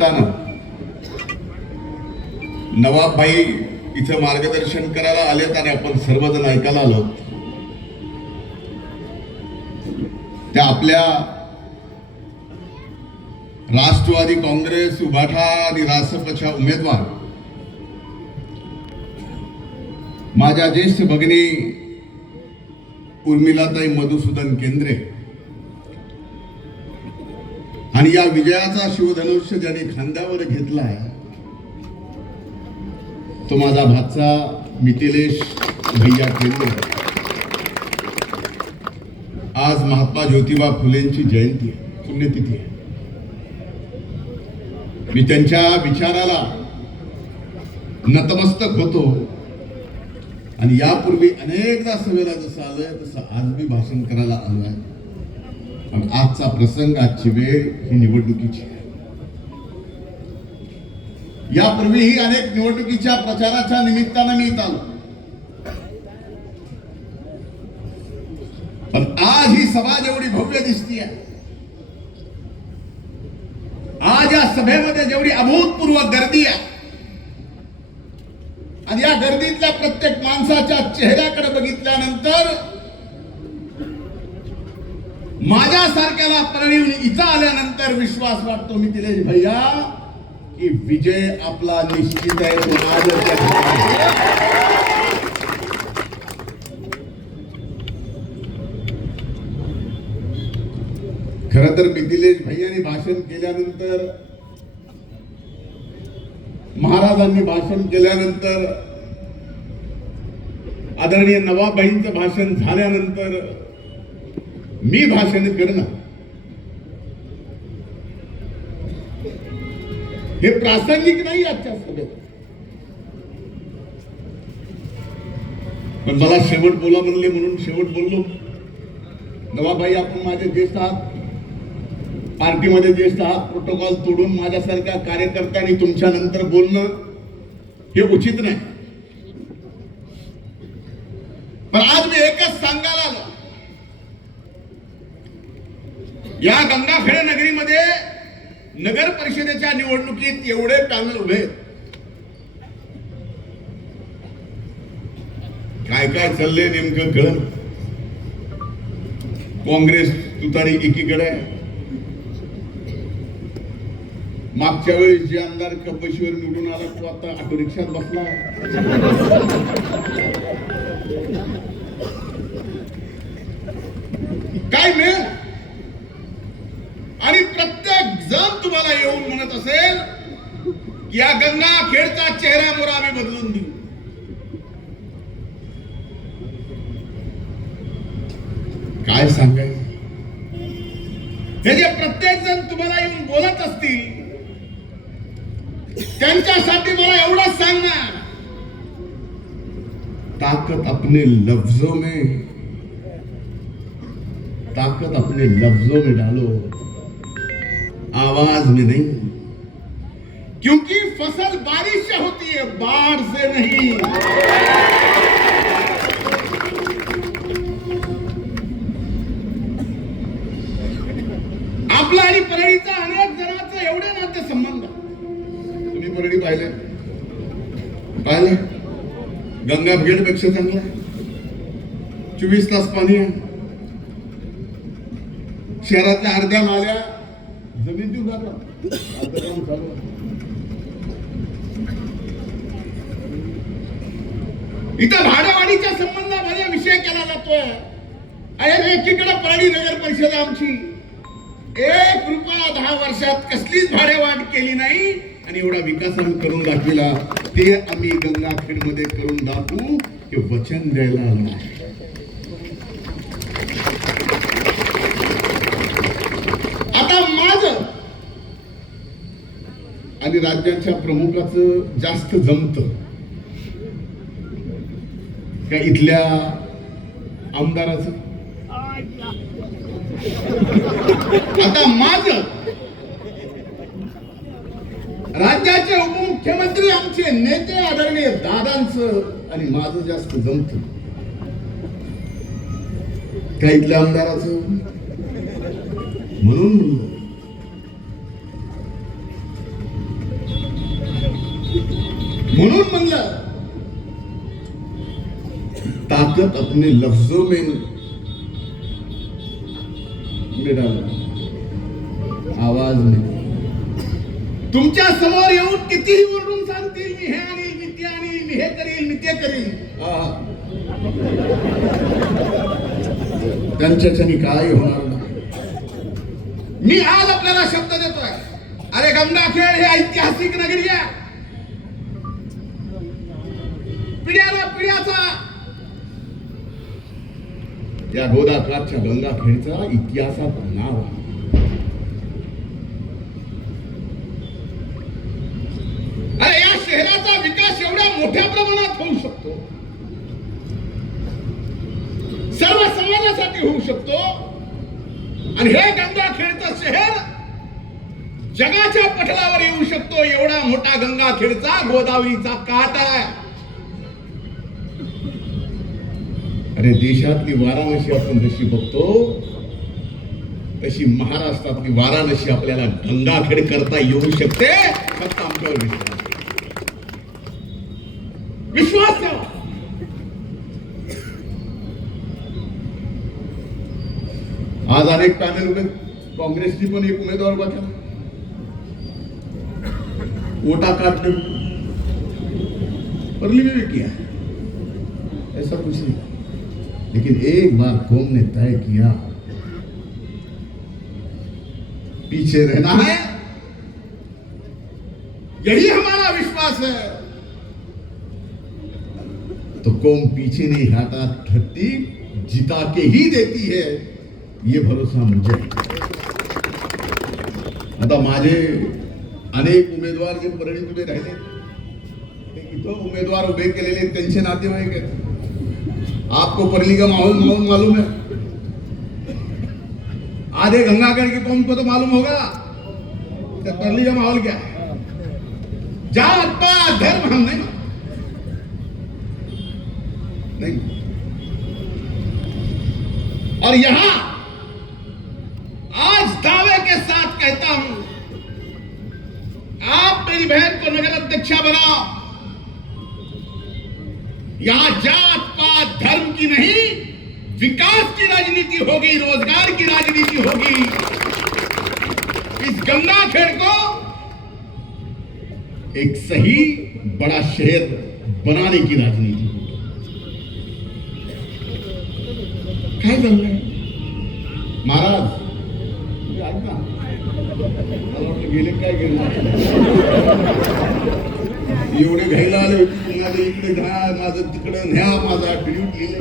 निमित्तानं नवाबबाई इथं मार्गदर्शन करायला आलेत आणि आपण सर्वजण ऐकायला आलो. त्या आपल्या राष्ट्रवादी काँग्रेस उभाठा आणि रासपच्या उमेदवार माझ्या ज्येष्ठ भगिनी उर्मिलाताई मधुसूदन केंद्रे आणि या विजयाचा शिवधनुष्य ज्याने खांद्यावर घेतलाय तो माझा भातचा मिथिलेश भैया केंद्र आज महात्मा ज्योतिबा फुलेंची जयंती आहे पुण्यतिथी आहे. मी त्यांच्या विचाराला नतमस्तक होतो आणि यापूर्वी अनेकदा सभेला जसं आलोय तसं आज मी भाषण करायला आलोय. आणि आजचा प्रसंग आजची वेळ ही निवडणुकीची आहे. यापूर्वीही अनेक निवडणुकीच्या प्रचाराच्या निमित्तानं मी इथं आलो. पण आज ही सभा जेवढी भव्य दिसतीय आज या सभेमध्ये जेवढी अभूतपूर्व गर्दी आहे आणि या गर्दीतल्या प्रत्येक माणसाच्या चेहऱ्याकडे बघितल्यानंतर माझ्यासारख्याला परळीहून इथं आल्यानंतर विश्वास वाटतो मी तिले भैया की विजय आपला निश्चित आहे तो आहे. खर तर मिथिलेश भैयानी भाषण केल्यानंतर महाराजांनी भाषण केल्यानंतर आदरणीय नवाबाईंचं भाषण झाल्यानंतर मी भाषण करणं. हे प्रासंगिक नाही आजच्या सभेत. पण मला शेवट बोला म्हणले म्हणून शेवट बोललो. नवाबाई आपण माझे ज्येष्ठ आहात. पार्टीमध्ये ज्येष्ठ आहात. प्रोटोकॉल तोडून माझ्यासारख्या कार्यकर्त्यांनी तुमच्या नंतर बोलणं हे उचित नाही. पण आज मी एकच सांगायला आलो. या गंगाखेड नगरीमध्ये नगर परिषदेच्या निवडणुकीत एवढे पॅनल उभे काय काय चाललंय नेमकं कळ काँग्रेस तुतारी एकीकडे मागच्या वेळेस जे आमदार कपशीवर निवडून आला तो आता ऑटो रिक्षात बसला काय मिळेल आणि प्रत्येक जण तुम्हाला येऊन म्हणत असेल की या गंगा खेडचा चेहऱ्यामुळे आम्ही बदलून देऊ. काय सांगायचं? हे जे प्रत्येक जण तुम्हाला येऊन बोलत असतील त्यांच्यासाठी मला एवढंच सांगणार. ताकत अपने लफ्जों में. ताकत अपने लफ्जों में डालो. आवाज में नहीं. क्योंकि फसल बारिश से होती है बाढ़ से नहीं। आपला आणि परळीचा अनेक जणांचा एवढे नाते संबंध. तुम्ही परळी पाहिले? पाहिले? गंगा भेटपेक्षा चांगला चोवीस तास पाणी आहे. शहरातल्या अर्ध्या माल्या जमीन देऊ आता काम चालू आहे. इथं भाडेवाडीच्या संबंधामध्ये विषय केला जातोय. अरे एकीकडे परळी नगर परिषद आमची. एक रुपया दहा वर्षात कसलीच भाडेवाढ केली नाही आणि एवढा विकास आम्ही करून दाखविला. ते आम्ही गंगाखेडमध्ये करून दाखवू हे वचन द्यायला आलो आता माझं आणि राज्याच्या प्रमुखाचं जास्त जमत. का इथल्या आमदाराचं? आता माझ. राज्याचे उपमुख्यमंत्री आमचे नेते आदरणीय दादांचं आणि माझं जास्त जमत. का इथल्या आमदाराचं? म्हणून म्हणून म्हणलं. ताकत अपने लफ्जों में में आवाज तुमच्यासमोर येऊन कितीही ओरडून सांगतील मी हे आणील मी ते आणील मी हे करील मी ते करील. आहा. काय होणार नाही. मी आज आपल्याला शब्द देतोय. अरे गंगाखेड हे ऐतिहासिक नगरी आहे. पिढ्याला पिढ्याचा या गोदाकाठच्या गंगाखेडचा इतिहासात नाव आहे. या शहराचा विकास एवढ्या मोठ्या प्रमाणात होऊ शकतो. सर्व समाजासाठी होऊ शकतो. आणि हे गंगाखेडचं शहर जगाच्या पटलावर येऊ शकतो. एवढा मोठा गंगाखेडचा गोदावरीचा काट आहे. अरे देशातली वाराणसी आपण जशी बघतो, तशी महाराष्ट्रातली वाराणसी आपल्याला गंगाखेड करता शकते, फक्त विश्वास विश्वास आज अनेक पॅनल उभे काँग्रेसची पण एक उमेदवार बघा वोटा भी ऐसा कुछ नहीं. लेकिन एक बार कौम ने तय किया, पीछे रहना है। यही हमारा विश्वास है। तो कौम पीछे नहीं हटा हटती जिता के ही देती है, ये भरोसा मुझे है. आता माझे अनेक उमेदवार जे परळीत उभे राहिले ते उमेदवार उभे केलेले त्यांचे नातेवाईक आहेत आपको परली का माहौल माहौल मालूम है। आधे गंगागढ़ के कौम को तो मालूम होगा कि परली का माहौल क्या है। जात पात धर्म हम नहीं नहीं। और यहाँ आज दावे के साथ कहता हूँ, आप मेरी बहन को नगर अध्यक्षा बनाओ। यहाँ जात पात धर्म की नहीं, विकास की राजनीति होगी, रोज़गार की राजनीति होगी। इस गंगा खेड़ को एक सही, बड़ा शहर बनाने की राजनीति काय चाललंय महाराज गेले काय गेले एवढे घ्यायला आले होते माझं इकडे घ्या माझं तिकडं न्या माझा ट्रिब्यूट लिहिले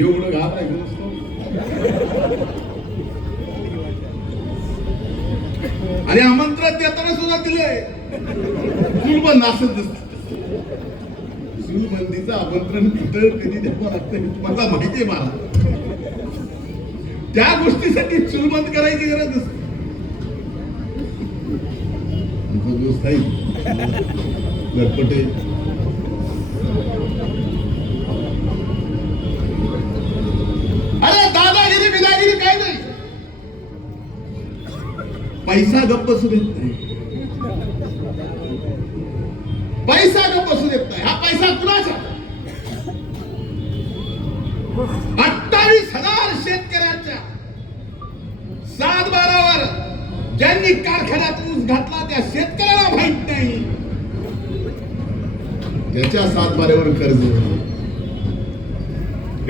एवढं घाबरायचं आणि आमंत्रण देताना सुद्धा दिलंय. सुलबंद असत सुलबंदीचं आमंत्रण कुठं कधी द्यावं लागतं हे तुम्हाला माहितीये मला. त्या गोष्टीसाठी चुलबंद करायची गरज असते आमचा दिवस काही गरपटे अरे दादागिरी बिदागिरी काय नाही. पैसा गप्प बसू देत नाही. पैसा गप्प बसू देत नाही. हा पैसा कुणाचा? अठ्ठावीस हजार शेतकऱ्यांच्या सात बारावर ज्यांनी कारखान्यातून घातला त्या शेतकऱ्याला माहीत नाही त्याच्या सातबाऱ्यावर कर्ज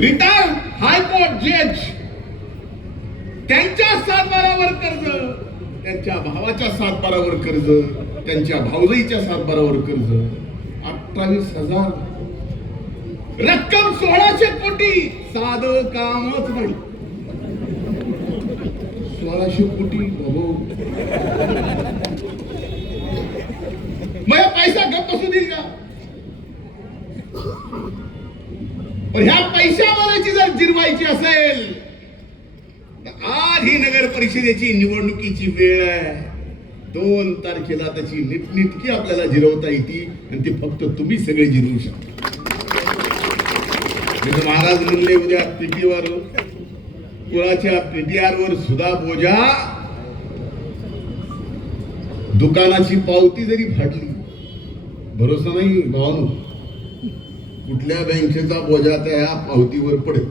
रिटायर हायकोर्ट जज त्यांच्या सातबाऱ्यावर कर्ज. त्यांच्या भावाच्या सातबारावर कर्ज. त्यांच्या भाऊजाईच्या सातबारावर कर्ज. अठ्ठावीस हजार. रक्कम सोळाशे कोटी. साध कामच नाही. सोळाशे कोटी भाऊ मग पैसा गप्प बसू देईल का पण ह्या पैशावरची जर जिरवायची असेल। तर आज ही नगर परिषदेची निवडणुकीची वेळ आहे। दोन तारखेला त्याची नीटनीटकी आपल्याला जिरवता येते आणि ती फक्त तुम्ही सगळे जिरवू शकता. महाराज म्हणले उद्या पीटीवर हो. कुळाच्या पीटीआर वर सुद्धा बोजा. दुकानाची पावती जरी फाडली भरोसा नाही भावानो कुठल्या बँकेचा बोजा त्या ह्या पावतीवर पडेल.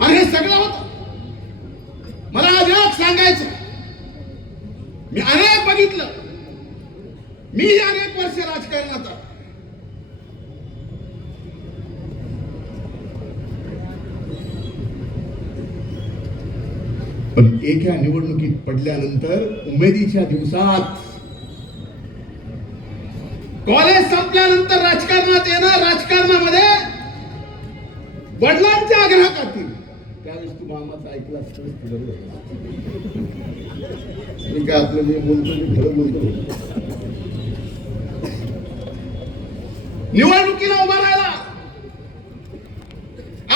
आणि हे सगळं होत. मला आज सांगायचं मी अनेक बघितलं मी अनेक वर्ष राजकारणात आहे. पण एका निवडणुकीत पडल्यानंतर उमेदीच्या दिवसात कॉलेज संपल्यानंतर राजकारणात येणं राजकारणामध्ये वडिलांच्या आग्रहाखातील त्यावेळेस तू मामाचा ऐकला मी काय आपलं बोलतो मी खरं बोलतो? निवडणुकीला उभा राहिला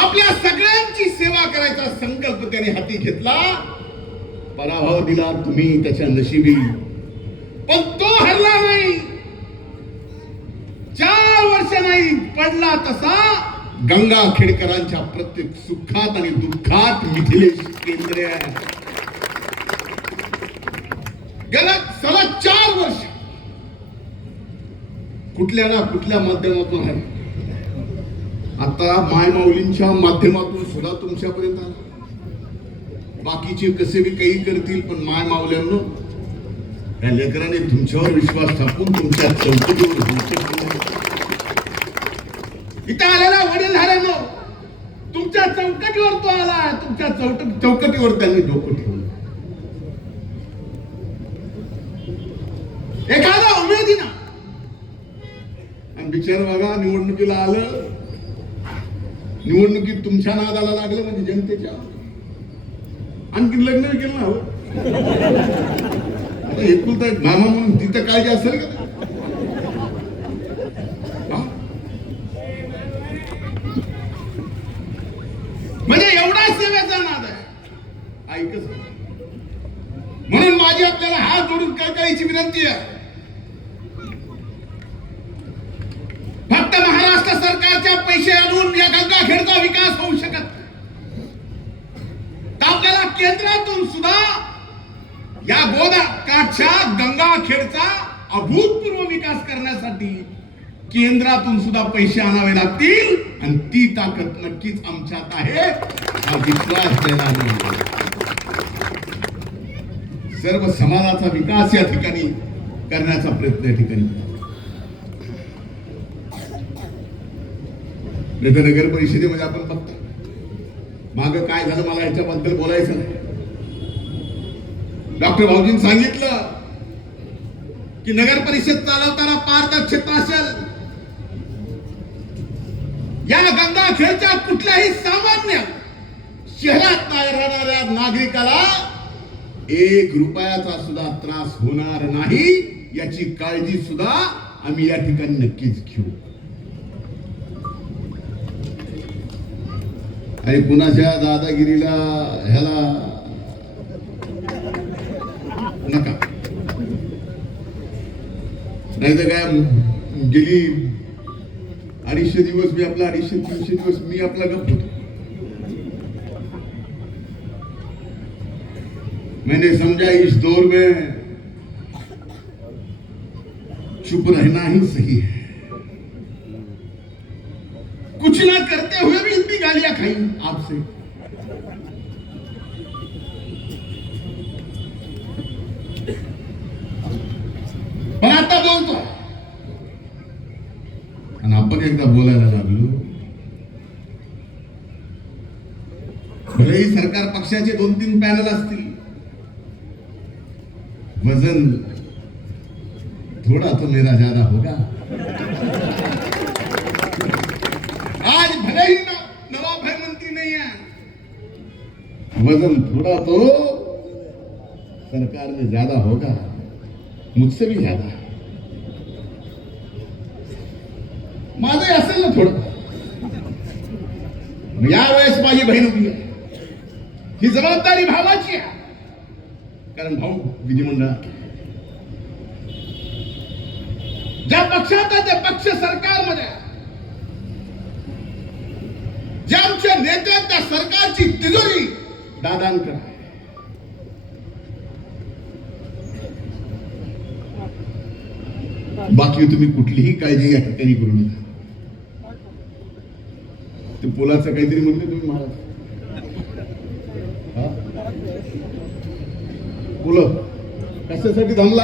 आपल्या सगळ्यांची सेवा करायचा संकल्प त्याने हाती घेतला. पराभव दिला तुम्ही त्याच्या नशिबी. पण तो हरला नाही. चार वर्ष नाही पडला तसा. गंगा खेडकरांच्या प्रत्येक सुखात आणि दुःखात मिथिलेश केंद्र आहे. गेल्या सलग चार वर्ष. कुठल्या ना कुठल्या माध्यमातून आहे. आता मायमाऊलींच्या माध्यमातून सुद्धा तुमच्यापर्यंत आला. बाकीचे कसे बी काही करतील पण माय मावल्यानं या लेकराने तुमच्यावर विश्वास टाकून तुमच्या चौकटीवर इथं आलेला वडीलधाऱ्यांनो तुमच्या चौकटीवर तो आला तुमच्या चौक चौकटीवर त्यांनी डोकं ठेवलं. एखादा उमेदीना आणि बिचार बघा निवडणुकीला आलं. निवडणुकीत तुमच्या नादाला लागलं म्हणजे जनतेच्या. आणखी लग्न केलं ना हो. आता एकुलता एक मामा म्हणून तिथं काय काय असेल का? म्हणजे एवढा सेवेचा नाद आहे. ऐकच. म्हणून माझी आपल्याला हात जोडून कळकळीची विनंती आहे फक्त महाराष्ट्र सरकारच्या पैसे आणून या गंगाखेडचा विकास होऊ शकत नाही. तर आपल्याला केंद्रातून सुद्धा या गोदा गंगाखेडचा अभूतपूर्व विकास करण्यासाठी केंद्रातून सुद्धा पैसे आणावे लागतील. आणि ती ताकद नक्कीच आमच्यात आहे. हा विश्वास देणार सर्व समाजाचा विकास या ठिकाणी करण्याचा प्रयत्न या ठिकाणी नगर परिषदेमध्ये आपण बघतो. माग काय झालं मला याच्याबद्दल बोलायचं नाही. डॉक्टर भाऊजींनी सांगितलं की नगर परिषद चालवताना पारदर्शकता असेल या गंगाखेडच्या कुठल्याही सामान्य शहरात राहणाऱ्या नागरिकाला एक रुपयाचा सुद्धा त्रास होणार नाही याची काळजी सुद्धा आम्ही या ठिकाणी नक्कीच घेऊ. आणि कुणाच्या दादागिरीला ह्याला। नका। नाही तर काय, गेली अडीचशे दिवस मी आपला, अडीचशे, तीनशे दिवस मी आपला गप होतो. मैंने समझा, इस दौर में चुप रहना ही सही है। कुछ ना करते हुए भी इतनी गालियां खाई आपसे। पण आता बोलतो आणि आपण एकदा बोलायला लागलो भलेही सरकार पक्षाचे दोन तीन पॅनल असतील वजन थोड़ा तो मेरा ज्यादा होगा आज भले ही न, नवाब है मंत्री नहीं है। वजन थोड़ा तो सरकार में ज्यादा होगा मुझसे भी ज्यादा। माझं असेल ना थोडं यावेळेस माझी बहीण उभी आहे. ही जबाबदारी भावाची आहे. कारण भाऊ विधिमंडळात ज्या पक्षात आहे त्या पक्ष सरकारमध्ये आमच्या नेत्या त्या सरकारची तिजोरी दादांकडे आहे. बाकी तुम्ही कुठलीही काळजी या ठिकाणी करू नका. ते पुलाचं काहीतरी म्हणले तुम्ही महाराज. पुल कशासाठी थांबला?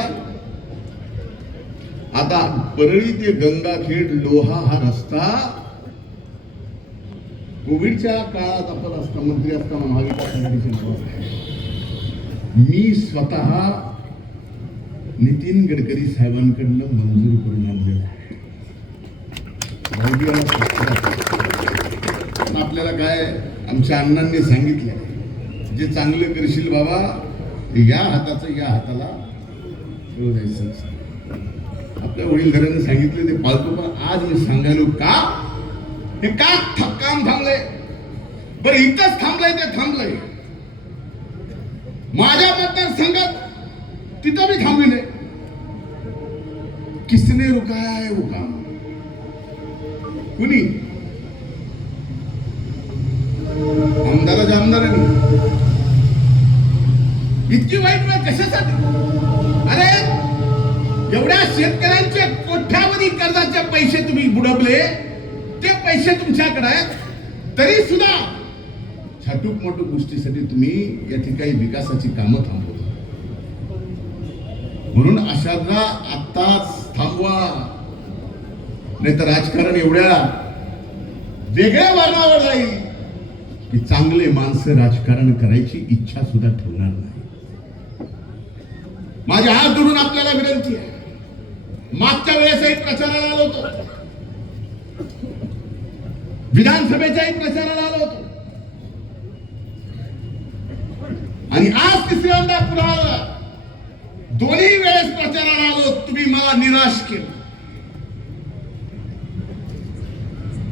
आता परळी ते गंगाखेड लोहा हा रस्ता कोविडच्या काळात आपण असता मंत्री असताना महाविकास आघाडीचे नाव आहे. मी स्वतः नितीन गडकरी साहेबांकडनं मंजूर करून आणलेलं आहे. आपल्याला काय आमच्या अण्णांनी सांगितलं जे चांगलं करशील बाबा या हाताचं या हाताला करू आपल्या वडीलधाऱ्यांनी सांगितलं ते पालतो पण आज मी सांगायलो का? हे का काम थांबलंय. बरं इथंच थांबलंय ते थांबलंय. माझ्या मतदारसंघात तिथं मी थांबले किसने रुकाया है वो काम? कुणी? आमदाराच्या आमदारांनी इतकी वाईट वेळ कशासाठी? अरे एवढ्या शेतकऱ्यांचे कोठ्यावधी कर्जाचे पैसे तुम्ही बुडवले? ते पैसे तुमच्याकडे आहेत. तरी सुद्धा छाटूक मोठूक गोष्टीसाठी तुम्ही या ठिकाणी विकासाची कामं थांबवता. म्हणून अशांना आत्ताच थांबवा. नाही तर राजकारण एवढ्या वेगळ्या वळणावर जाईल की चांगले माणसं राजकारण करायची इच्छा सुद्धा ठेवणार नाही. माझ्या हात धरून आपल्याला विनंती आहे. मागच्या वेळेसही प्रचाराला आलो होतो. विधानसभेच्याही प्रचाराला आलो होतो. आणि आज तिसऱ्यांदा पुन्हा आला. दोन्ही वेळेस प्रचाराला आलो तुम्ही मला निराश केलं.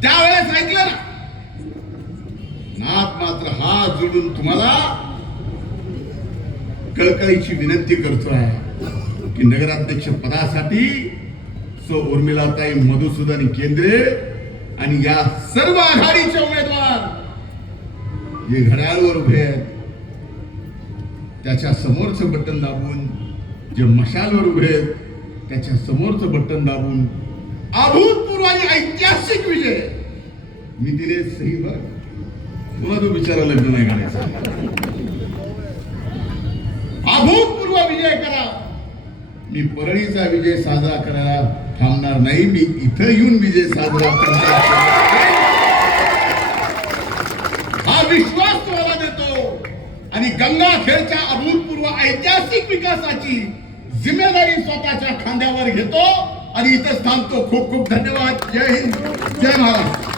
त्यावेळेस ऐकलं ना. नाथ मात्र हात जोडून तुम्हाला कळकळीची विनंती करतोय की नगराध्यक्ष पदासाठी सो उर्मिलाताई मधुसूदन केंद्रे आणि या सर्व आघाडीचे उमेदवार जे घड्याळवर उभे आहेत. त्याच्या समोरचं बटन दाबून जे मशालवर उभे आहेत त्याच्या समोरचं बटन दाबून अभूतपूर्व आणि ऐतिहासिक विजय. मी दिले सही बर तुला तो विचारा लग्न नाही करायचा. अभूतपूर्व विजय करा. मी परळीचा विजय साजरा करायला थांबणार नाही. मी इथं येऊन विजय साजरा हा विश्वास तुम्हाला देतो. आणि गंगाखेडच्या अभूतपूर्व ऐतिहासिक विकासाची जिम्मेदारी स्वतःच्या खांद्यावर घेतो. आणि इथंच थांबतो. खूप खूप धन्यवाद. जय हिंद. जय महाराष्ट्र.